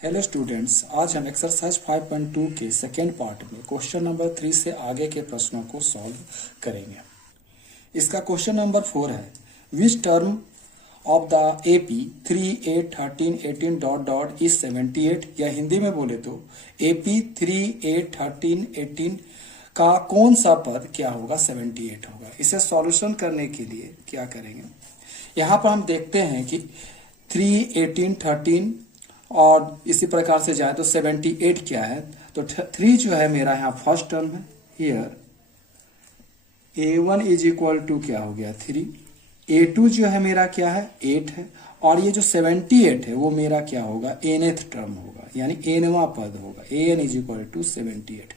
Hello students, आज हम exercise 5.2 के सेकेंड पार्ट में क्वेश्चन नंबर 3 से आगे के प्रश्नों को सॉल्व करेंगे। इसका क्वेश्चन नंबर 4 है, which term of the AP 3, 8, 13, 18 dot dot is 78, या हिंदी में बोले तो एपी 3, 8, 13, 18 का कौन सा पद क्या होगा 78 होगा। इसे सॉल्यूशन करने के लिए क्या करेंगे, यहाँ पर हम देखते हैं कि 3, 18, 13 और इसी प्रकार से जाए तो 78 क्या है, तो 3 जो है मेरा यहाँ फर्स्ट टर्म है। Here a1 is equal to क्या हो गया 3, a2 जो है मेरा क्या है 8 है, और ये जो 78 है वो मेरा क्या होगा nth टर्म होगा, यानी nवां पद होगा। an is equal to 78।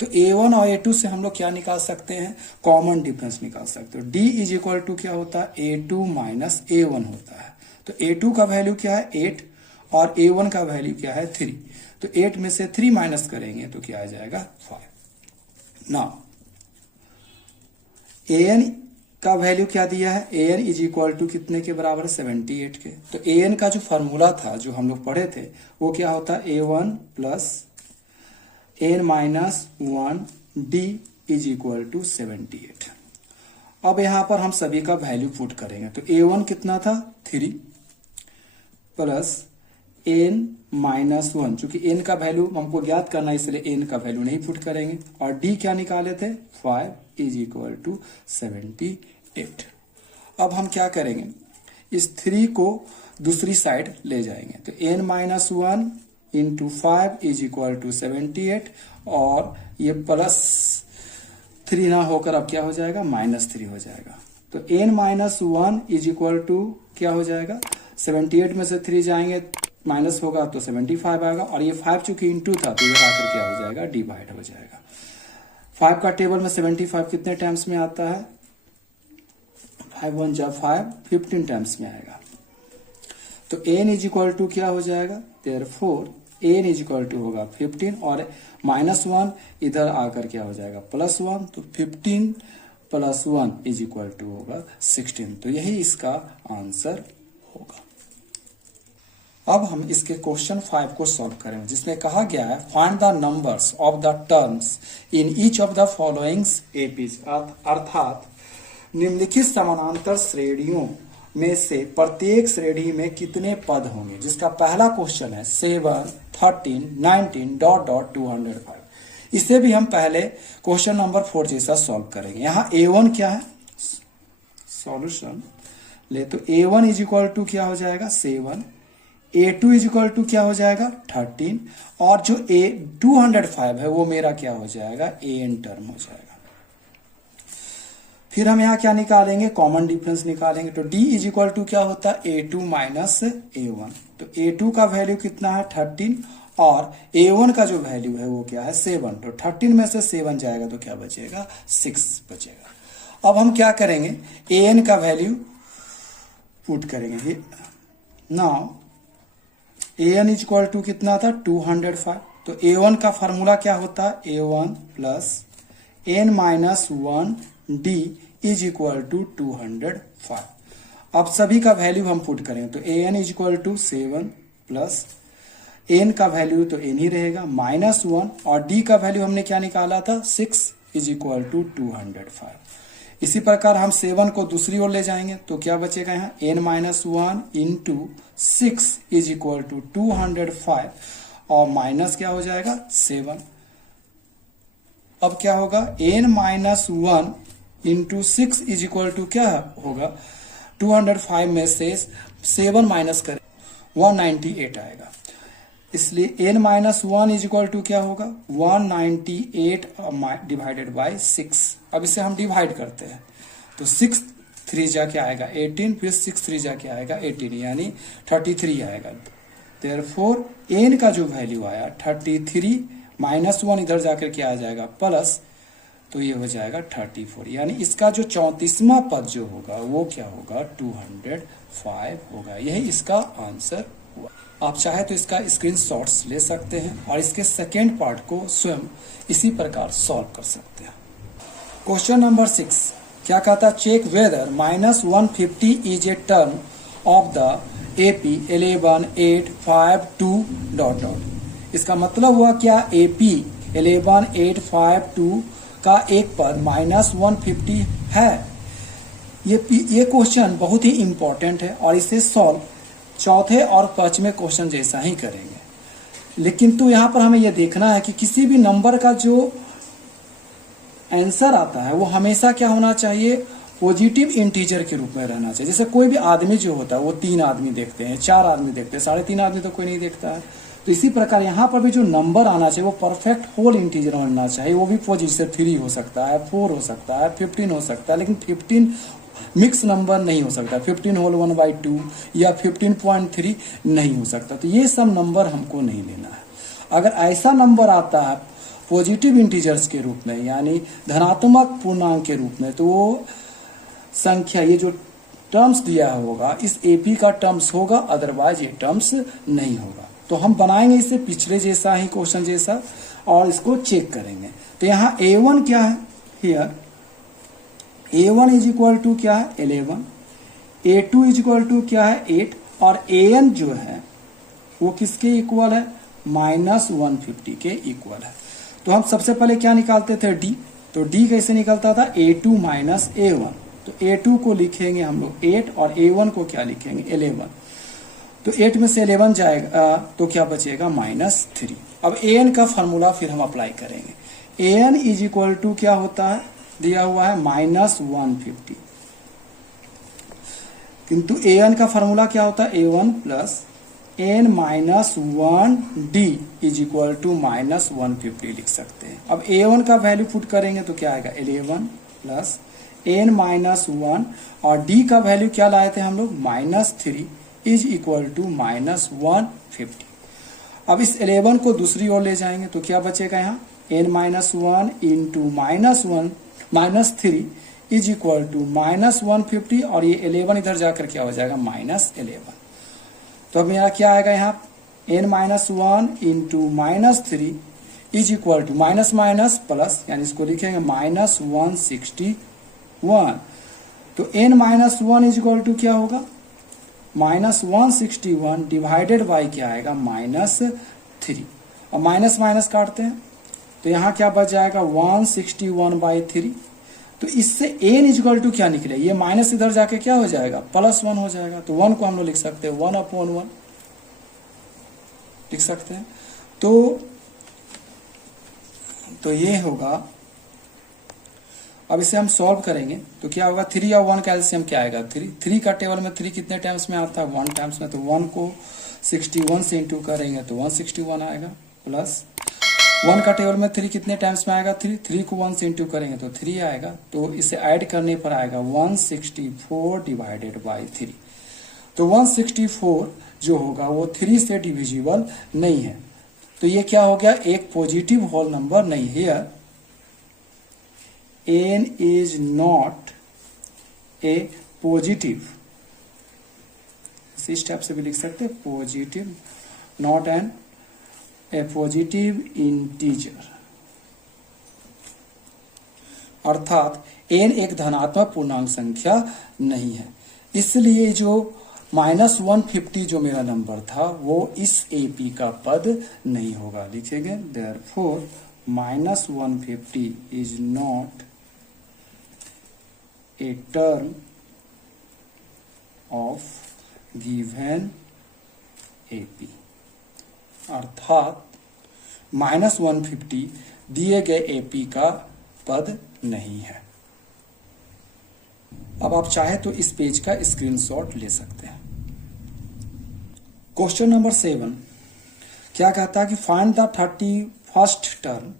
तो a1 और a2 से हम लोग क्या निकाल सकते हैं, कॉमन डिफरेंस निकाल सकते हो। d इज इक्वल टू क्या होता है a2 माइनस a1 होता है। तो a2 का वैल्यू क्या है 8 और a1 का वैल्यू क्या है 3। तो 8 में से 3 माइनस करेंगे तो क्या आ जाएगा 5। नाउ an का वैल्यू क्या दिया है, an इज इक्वल टू कितने के बराबर 78 के। तो an का जो फॉर्मूला था जो हम लोग पढ़े थे वो क्या होता है a1 plus n minus 1 d is equal to 78। अब यहां पर हम सभी का वैल्यू पुट करेंगे। तो a1 कितना था 3 प्लस n माइनस 1, चूंकि n का वैल्यू हमको ज्ञात करना है इसलिए n का वैल्यू नहीं पुट करेंगे, और d क्या निकाले थे 5 इज इक्वल टू 78। अब हम क्या करेंगे, इस 3 को दूसरी साइड ले जाएंगे। तो n minus 1 into 5 is equal to 78, और ये प्लस 3 ना होकर अब क्या हो जाएगा -3 हो जाएगा। तो n minus 1 is equal to क्या हो जाएगा, 78 में से 3 जाएंगे माइनस होगा तो 75 आएगा, और ये 5 चूंकि इंटू था तो ये आकर क्या हो जाएगा डिवाइड हो जाएगा। 5 का टेबल में 75 कितने टाइम्स में आता है, 5 1 जा 5 15 टाइम्स में आएगा। तो n इज इक्वल टू क्या हो जाएगा, therefore n is equal to होगा 15, और -1 इधर आकर क्या हो जाएगा +1, तो 15 प्लस 1 इज इक्वल टू होगा 16। तो यही इसका आंसर होगा। अब हम इसके क्वेश्चन 5 को सॉल्व करेंगे, जिसमें कहा गया है find the numbers of the terms in each of the followings APs, अर्थात निम्नलिखित समानांतर श्रेणियों में से प्रत्येक श्रेणी में कितने पद होंगे। जिसका पहला क्वेश्चन है 7, 13, 19 डॉट डॉट 205। इसे भी हम पहले क्वेश्चन नंबर 4 जैसा सॉल्व करेंगे। यहाँ a1 क्या है, सॉल्यूशन ले तो a1 इज इक्वल टू क्या हो जाएगा 7, a2 इज इक्वल टू क्या हो जाएगा 13, और जो 205 है वो मेरा क्या हो जाएगा an टर्म हो जाएगा। फिर हम यहाँ क्या निकालेंगे, कॉमन डिफरेंस निकालेंगे। तो d इज इक्वल टू क्या होता है a2 माइनस a1। तो a2 का वैल्यू कितना है 13, और a1 का जो वैल्यू है वो क्या है 7। तो 13 में से 7 जाएगा तो क्या बचेगा 6 बचेगा। अब हम क्या करेंगे, an का वैल्यू पुट करेंगे। Now an is equal to कितना था 205। तो a1 का फॉर्मूला क्या होता है a1 plus n minus 1 d is equal to 205। अब सभी का वैल्यू हम पुट करेंगे। तो an is equal to 7 plus n का वैल्यू तो n ही रहेगा -1, और d का वैल्यू हमने क्या निकाला था 6 इज इक्वल टू 205। इसी प्रकार हम 7 को दूसरी ओर ले जाएंगे तो क्या बचेगा यहाँ n minus 1 into 6 is equal to 205, और माइनस क्या हो जाएगा 7। अब क्या होगा n minus 1 into 6 is equal to क्या होगा 205 में से 7 माइनस करें 198 आएगा। इसलिए n minus 1 is equal to क्या होगा 198 डिवाइडेड बाई 6। अब इसे हम डिवाइड करते हैं तो 6 3 जा के आएगा 18, फिर 6 3 जा के आएगा 18, यानी 33 आएगा। देयरफॉर n का जो वैल्यू आया 33 -1 इधर जाकर क्या आ जाएगा प्लस, तो ये हो जाएगा 34, यानी इसका जो 34वां पद जो होगा वो क्या होगा 205 होगा। यही इसका आंसर हुआ। आप चाहे तो इसका स्क्रीनशॉट्स ले सकते हैं और इसके सेकेंड पार्ट को स्वयं इसी प्रकार सॉल्व कर सकते हैं। क्वेश्चन नंबर 6 क्या कहता है, check whether -150 is a term of the AP 11 8 5 2 dot dot. इसका मतलब हुआ क्या, AP 11 8 5 2 का एक पद -150 है। ये क्वेश्चन बहुत ही इंपॉर्टेंट है और इसे सॉल्व चौथे और पांचवें क्वेश्चन जैसा ही करेंगे। लेकिन तो यहाँ पर हमें यह देखना है कि किसी भी नंबर का जो आंसर आता है वो हमेशा क्या होना चाहिए, पॉजिटिव इंटीजर के रूप में रहना चाहिए। जैसे कोई भी आदमी जो होता है वो 3 आदमी देखते हैं, 4 आदमी देखते हैं, 3.5 आदमी तो कोई नहीं देखता है। तो इसी प्रकार यहाँ पर भी जो नंबर आना चाहिए वो परफेक्ट होल इंटीजर होना चाहिए। वो भी पॉजिटिव 3 हो सकता है, 4 हो सकता है, 15 हो सकता है, लेकिन 15 मिक्स नंबर नहीं हो सकता। 15 होल 1/2 या 15.3 नहीं हो सकता। तो ये सब नंबर हमको नहीं लेना है। अगर ऐसा नंबर आता है पॉजिटिव इंटीजर्स के रूप में, यानी धनात्मक पूर्णांक के रूप में, तो वो संख्या, ये जो टर्म्स दिया होगा इस AP का टर्म्स होगा, अदरवाइज ये टर्म्स नहीं होगा। तो हम बनाएंगे इसे पिछले जैसा ही, क्वेश्चन जैसा, और इसको चेक करेंगे। तो यहाँ A1 क्या है, here A1 is equal to क्या है 11, A2 इज इक्वल टू क्या है 8, और AN जो है वो किसके इक्वल है, -150 के इक्वल है। तो हम सबसे पहले क्या निकालते थे, D। तो D कैसे निकलता था, A2 माइनस A1। तो A2 को लिखेंगे हम लोग 8 और A1 को क्या लिखेंगे 11। तो 8 में से 11 जाएगा तो क्या बचेगा -3। अब AN का फॉर्मूला फिर हम अप्लाई करेंगे। AN इज इक्वल टू क्या होता है, दिया हुआ है -150, किंतु AN का फॉर्मूला क्या होता है, A1 plus n minus 1D is equal to -150 लिख सकते हैं। अब A1 का वैल्यू पुट करेंगे तो क्या आएगा 11 प्लस n माइनस 1, और D का वैल्यू क्या लाए थे हम लोग -3 इज इक्वल टू -150। अब इस 11 को दूसरी ओर ले जाएंगे तो क्या बचेगा, यहाँ n minus 1 into -3 is equal to -150, और ये 11 इधर जाकर क्या हो जाएगा -11। तो अब मेरा क्या आएगा, यहाँ n minus 1 into -3 is equal to minus minus plus, यानी इसको लिखेंगे -161। तो n minus 1 is equal to क्या होगा, -161 डिवाइडेड बाई क्या आएगा -3। और माइनस माइनस काटते हैं तो यहाँ क्या बच जाएगा 161/3। तो इससे n इजक्वल टू क्या निकले, ये माइनस इधर जाके क्या हो जाएगा +1 हो जाएगा। तो 1 को हम लोग लिख सकते हैं 1/1 लिख सकते हैं। तो ये होगा। अब इसे हम सॉल्व करेंगे तो क्या होगा, 3 और 1 का एलसीएम क्या आएगा 3 का टेबल में 3 कितने टाइम्स में आता है 1 टाइम्स में। तो 1 को 61 से इंटू करेंगे तो 161 आएगा, प्लस 1 का टेबल में 3 कितने टाइम्स में आएगा 3 को 1 से इंटू करेंगे तो 3 आएगा। तो इसे ऐड करने पर आएगा 164 डिवाइडेड बाई 3। तो 164 जो होगा वो 3 से डिविजिबल नहीं है। तो ये क्या हो गया, एक पॉजिटिव होल नंबर नहीं है। Here n is not a positive, इस टाइप से भी लिख सकते हैं positive, not an a positive integer, अर्थात n एक धनात्मक पूर्णांक संख्या नहीं है। इसलिए जो -150 जो मेरा नंबर था वो इस AP का पद नहीं होगा। लिखेंगे therefore -150 is not a term of given AP, अर्थात -150 दिए गए AP का पद नहीं है। अब आप चाहे तो इस पेज का स्क्रीनशॉट ले सकते हैं। क्वेश्चन नंबर 7 क्या कहता है कि find the 31st term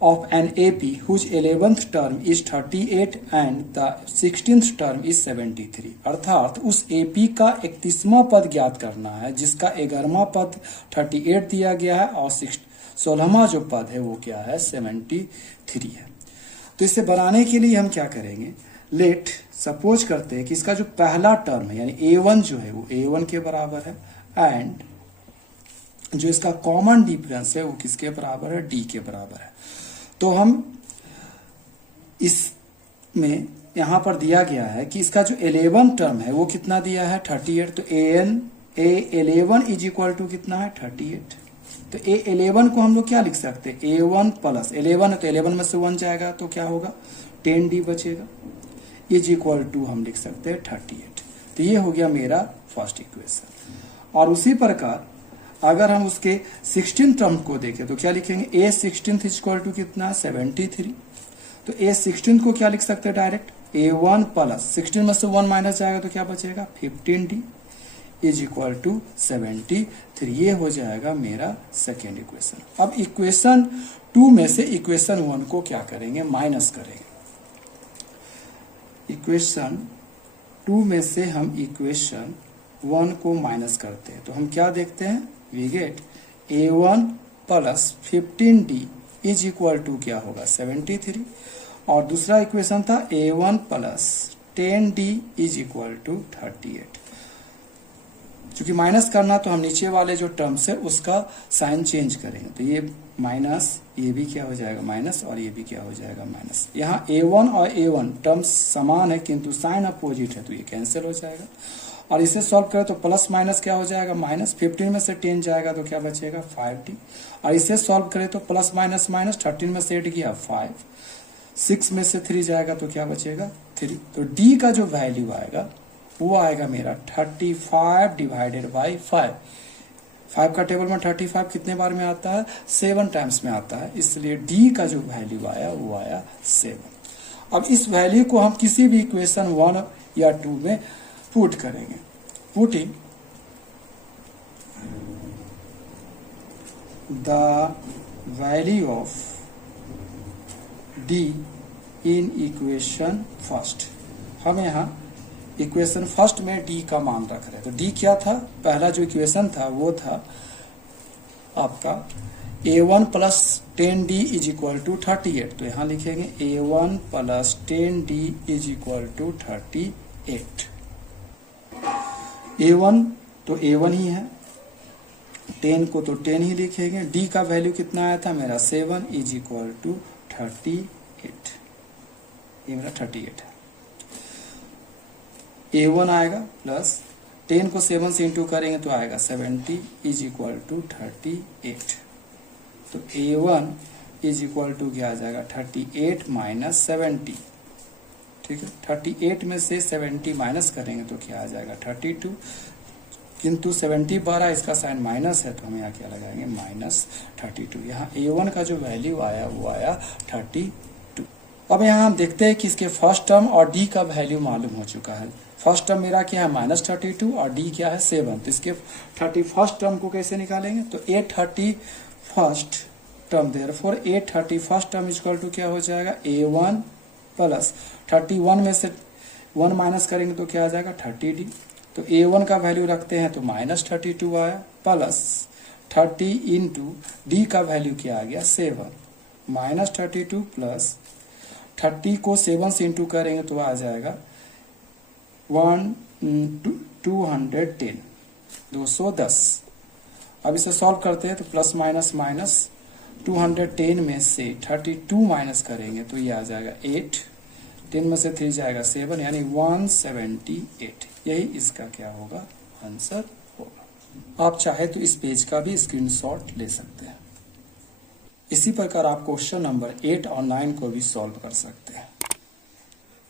of an AP whose 11th term is 38 and the 16th term is 73, अर्थात उस AP का 31वां पद ज्ञात करना है जिसका 11वां पद 38 दिया गया है और 16वां जो पद है वो क्या है 73 है। तो इसे बनाने के लिए हम क्या करेंगे, लेट सपोज करते हैं कि इसका जो पहला टर्म है यानी A1 जो है वो A1 के बराबर है एंड जो इसका कॉमन डिफरेंस है वो किसके बराबर है, D के बराबर है। तो हम इसमें यहाँ पर दिया गया है कि इसका जो 11 टर्म है वो कितना दिया है 38। तो A11 इज इक्वल टू कितना है 38। तो A11 को हम लोग क्या लिख सकते हैं A1 प्लस 11 है तो 11 में से 1 जाएगा तो क्या होगा 10D बचेगा इज इक्वल टू हम लिख सकते हैं 38। तो ये हो गया मेरा फर्स्ट इक्वेशन। और उसी प्रकार अगर हम उसके 16 टर्म को देखें तो क्या लिखेंगे A16 इज इक्वल टू कितना 73। तो A16 को क्या लिख सकते हैं डायरेक्ट A1 प्लस 16 में से 1 माइनस जाएगा तो क्या बचेगा 15D इज इक्वल टू 73। ये हो जाएगा मेरा सेकेंड इक्वेशन। अब इक्वेशन 2 में से इक्वेशन 1 को क्या करेंगे माइनस करेंगे। इक्वेशन 2 में से हम इक्वेशन 1 को माइनस करते हैं तो हम क्या देखते हैं we get A1 plus 15D is equal to क्या होगा 73। और दूसरा इक्वेशन था A1 plus 10D is equal to 38। क्योंकि माइनस करना तो हम नीचे वाले जो टर्म्स है उसका साइन चेंज करेंगे तो ये माइनस ये भी क्या हो जाएगा माइनस और ये भी क्या हो जाएगा माइनस। यहाँ A1 और A1 टर्म्स समान है किंतु साइन अपोजिट है तो ये कैंसिल हो जाएगा। और इसे सॉल्व करें तो प्लस माइनस क्या हो जाएगा माइनस 15 में से 10 जाएगा तो क्या बचेगा 5D। और इसे सॉल्व करें तो प्लस माइनस माइनस 13 में से 8 गया 5, 6 में से 3 जाएगा तो क्या बचेगा 3। तो D का जो वैल्यू आएगा वो आएगा मेरा 35 डिवाइडेड बाई 5। 5 का टेबल में 35 कितने बार में आता है 7 टाइम्स में आता है इसलिए D का जो वैल्यू आया वो आया 7। अब इस वैल्यू को हम किसी भी इक्वेशन 1 या 2 में पुट करेंगे। Putting the value of D in equation first. हम यहाँ इक्वेशन फर्स्ट में D का मान रख रहे हैं तो D क्या था पहला जो इक्वेशन था वो था आपका A1 plus 10D is equal to 38। तो यहाँ लिखेंगे A1 plus 10D is equal to 38। A1 तो A1 ही है 10 को तो 10 ही लिखेंगे। D का वैल्यू कितना आया था मेरा 7 इज इक्वल टू 38। ये मेरा 38 है। A1 आएगा प्लस 10 को 7 से इंटू करेंगे तो आएगा 70 इज इक्वल टू 38। तो A1 इज इक्वल टू क्या आ जाएगा 38 माइनस 70। ठीक है 38 में से 70 माइनस करेंगे तो क्या आ जाएगा 32। किंतु 70 12 इसका साइन माइनस है तो हम यहाँ क्या लगाएंगे माइनस 32। यहाँ A1 का जो वैल्यू आया वो आया 32। अब यहाँ हम देखते हैं कि इसके फर्स्ट टर्म और D का वैल्यू मालूम हो चुका है। फर्स्ट टर्म मेरा क्या है माइनस 32 और D क्या है 7। तो इसके 31st टर्म को कैसे निकालेंगे तो A31st term therefore A31st term equal to क्या हो जाएगा A1 प्लस 31 में से 1 माइनस करेंगे तो क्या आ जाएगा 30D। तो A1 का वैल्यू रखते हैं तो माइनस 32 आया प्लस 30 इंटू D का वैल्यू क्या आ गया 7 माइनस 32 प्लस 30 को 7 से इंटू करेंगे तो आ जाएगा 210। अब इसे सॉल्व करते हैं तो प्लस माइनस माइनस 210 में से 32 माइनस करेंगे तो ये आ जाएगा 8, 10 में से 3 जाएगा 7 यानी 178। यही इसका क्या होगा आंसर होगा। आप चाहे तो इस पेज का भी स्क्रीनशॉट ले सकते हैं। इसी प्रकार आप क्वेश्चन नंबर 8 और 9 को भी सॉल्व कर सकते हैं।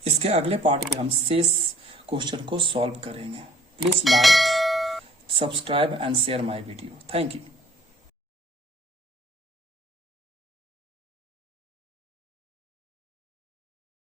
इसके अगले पार्ट में हम शेष क्वेश्चन को सॉल्व करेंगे। Please like, subscribe and share my video. Thank you.